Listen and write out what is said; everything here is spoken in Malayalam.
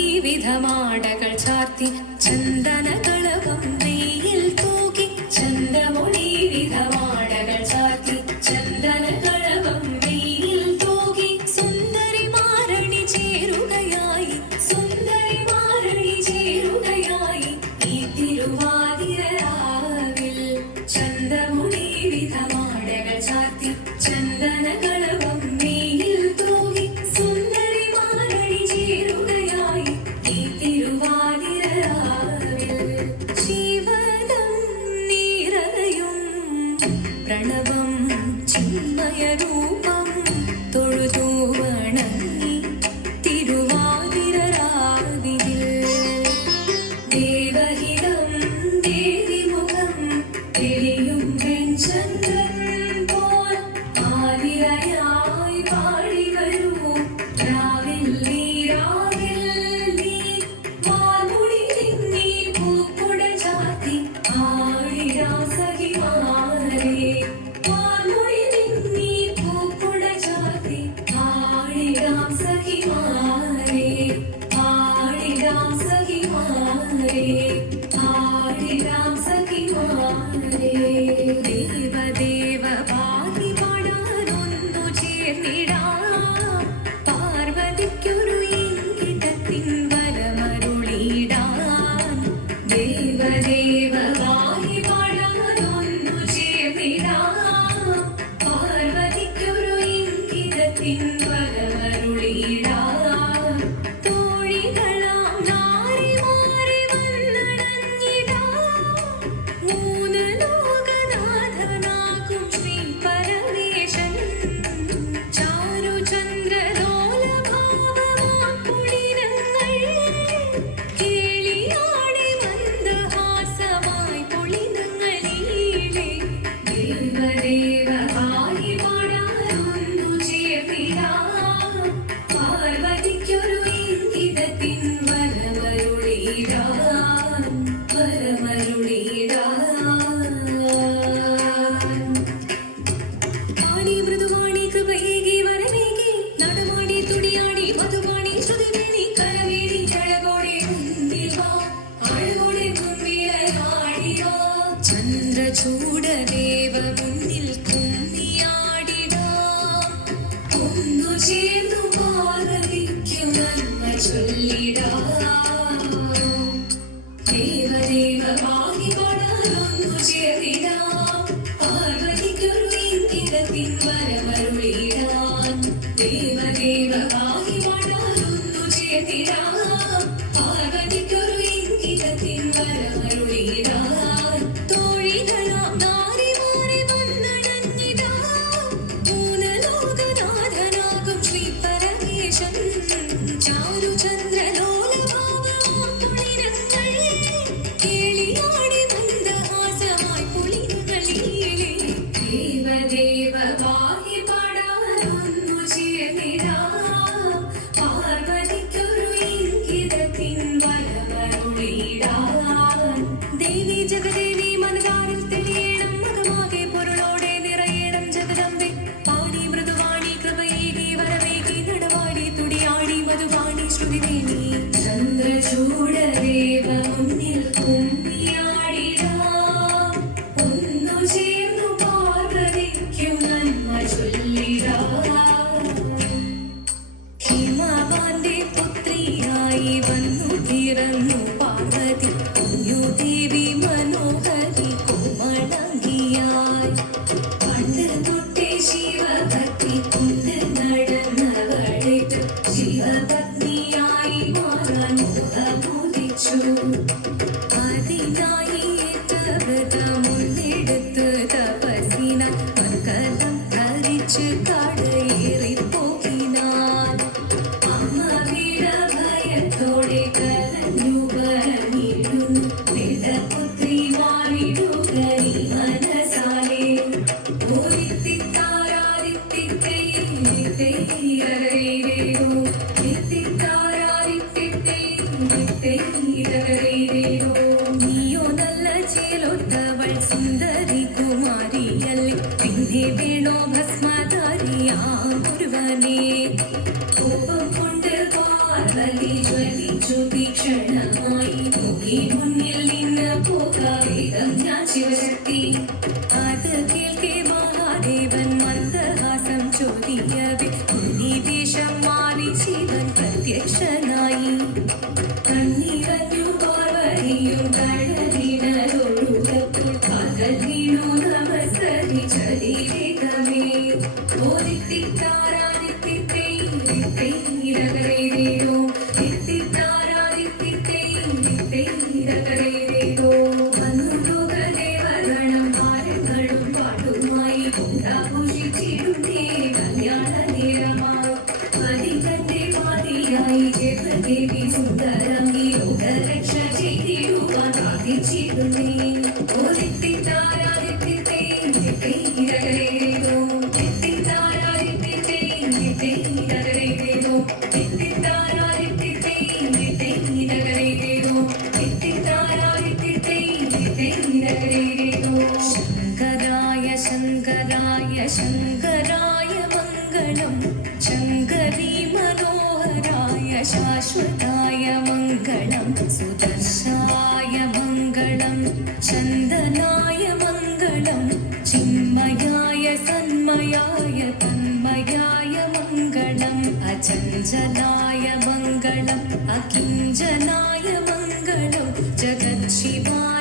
ചന്തമാടകൾ ചാർത്തി ചന്ദനകളവം വെയിൽ തൂക്കി ചന്തമൊഴി വിധമാടകൾ ചാർത്തി ചന്ദനകളവം വെയിൽ തൂക്കി സുന്ദരി മാരണി ചേരുകയായി സുന്ദരി മാരണി ചേരുകയായി ഈ തിരുവാതിരരാവിൽ ചന്തമൊഴി വിധമാടകൾ ചാർത്തി ചന്ദനകളവം വെയിൽ തൂക്കി സുന്ദരി മാരണി ചേരുകയായി ഈ തിരുവാതിരരാവിൽ ജീവനം നിറയും പ്രണവം ചിന്മയരൂപം തൊഴുതു വണങ്ങി തിരുവാതിരരാവിൽ ദേവഹിതം ദേവിമുഖം തെളിയും വെഞ്ചന്ദ്രൻ പോൽ ആതിരയായി പാടി വരൂ രാവിൽ നീ രാവിൽ നീ വാൽമുടി തിങ്ങി പൂക്കുട ചാർത്തി ആടിടാം സഖിമാരെ വാൽമുടി തിങ്ങി പൂക്കുട ചാർത്തി ആടിടാം സഖിമാരെ ആടിടാം സഖിമാരെ ആടിടാം സഖിമാരെ ദേവദേവ പാടി പാടാനൊന്നു ചേർന്നിടാം പാർവതിക്കൊരു ഇംഗിതത്തിൻ വരമരുളിടാൻ ദേവദേവ പാടി പാടാനൊന്നു ചേർന്നിടാം പാർവതിക്കൊരു ഇംഗിതത്തിൻ വരമരുളിടാൻ തോഴികളാം നാരിമാരെ വന്നണഞ്ഞിടാം മൂന്ന് ലോകനാഥനാകും ശ്രീ പരമേശൻ ചാരുചന്ദ്രലോലഭാവമാം പുളിനങ്ങൾ കേളിയാടി മന്ദഹാസമായി പുളിനങ്ങൾ നീളെ ദേവദേവ പാടി പാടാനൊന്നു ചേർന്നിടാം പാർവതിക്കൊരു ഇംഗിതത്തിൻ വരമരുളിടാൻ വാണി മൃദുവാണി കൃപയേകി വരമേകി നടമാടി തുടിയാടി മധുവാണി ശ്രുതിവേണി കരവേണി അഴകോടെ മുന്നിൽ വാ അഴകോടെ മുൻപിലാടിയോ ചന്ദ്രചൂടദേവ മുന്നിൽ കുമ്മിയാടിടാം ഒന്നു ചേർന്നു പാർവതിക്കു നന്മ ചൊല്ലിടാം ദേവദേവ പാടി പാടാനൊന്നു ചേർന്നിടാം പാർവതിക്കൊരു ഇംഗിതത്തിൻ വരമരുളിടാൻ ദേവദേവ പാടി പാടാനൊന്നു ചേർന്നിടാം പാർവതിക്കൊരു ഇംഗിതത്തിൻ വരമരുളിടാൻ തോഴികളാം നാരിമാരെ വന്നണഞ്ഞിടാം മൂന്ന് ലോകനാഥനാകും ശ്രീ പരമേശൻ ചാരുചന്ദ്രലോലഭാവമാം പുളിനങ്ങൾ കേളിയാടി മന്ദഹാസമായി പുളിനങ്ങൾ നീളെ ദേവദേവ പാടി പാടാനൊന്നു ചേർന്നിടാം പാർവതിക്കൊരു ഇംഗിതത്തിൻ വരമരുളിടാൻ ദേവി ജഗദേവി മനകാരിൽ തെളിയണം മകമാകെ പൊരുളോടെ നിറയണം ജഗദമ്പെ പാടി മൃദുവാണി കൃപയേകി വരവേകി നടവാടി തുടിയാടി മധുവാണി ശ്രുതിവേണി ചന്ദ്രചൂടദേവ വന്നു പാർവതി ദേവി മനോഹരി കോമളങ്കിയായി പണ്ട് തൊട്ടേ ശിവഭക്തി കൊണ്ട് നടന്നവളേക്ക് ശിവപത്നിയായി മാറാൻ മോഹമുദിച്ചു അതിനായി വ്രതമുണ്ടെടുത്ത് തപസിന മംഗളം ധരിച്ച് കടയേറിപ്പോകിനാൻ അമ്മ വീട ഭയത്തോടെ കലഞ്ഞു പറഞ്ഞിടുന്നു പുത്രി മാറിടുക നീ മനസാലെ നീയോ നല്ല ചേലൊത്തവൾ സുന്ദരി കുമാരിയല്ലേ പിന്നെ വേണോ ഭസ്മധാരിയാ ഒരുവനെ കോപം കൊണ്ട് പാർവതി ജ്വലിച്ചു തീക്ഷണമായി മുഖി മുന്നിൽ നിന്ന് പോകാവേഗം ഞാൻ ശിവശക്തി അത് കേൾക്കെ മഹാദേവൻ മന്ദഹാസം ചോദിയവേ നിവേശം മാറി ശിവൻ പ്രത്യക്ഷനായി കണ്ണിറഞ്ഞു പാർവതിയും കടലിനൊഴുകപ്പോൾ പകൽ വീണു നമസ്കരി ചരീരകമേ ദേവി സുന്ദരംഗി ലോകരക്ഷ ചെയ്തിടുവാൻ പ്രാർത്ഥിച്ചിടുന്നേ ശങ്കരായ ശങ്കരായ ശങ്കരായ മംഗളം ശങ്കരീ മനോഹരായ ശാശ്വതായ മംഗളം സുദർശായ മംഗളം ചന്ദനായ മംഗളം ചിന്മയായ സന്മയായ തന്മയായ മംഗളം അചഞ്ചലായ മംഗളം അകിഞ്ചനായ മംഗളം ജഗത് ശിവായ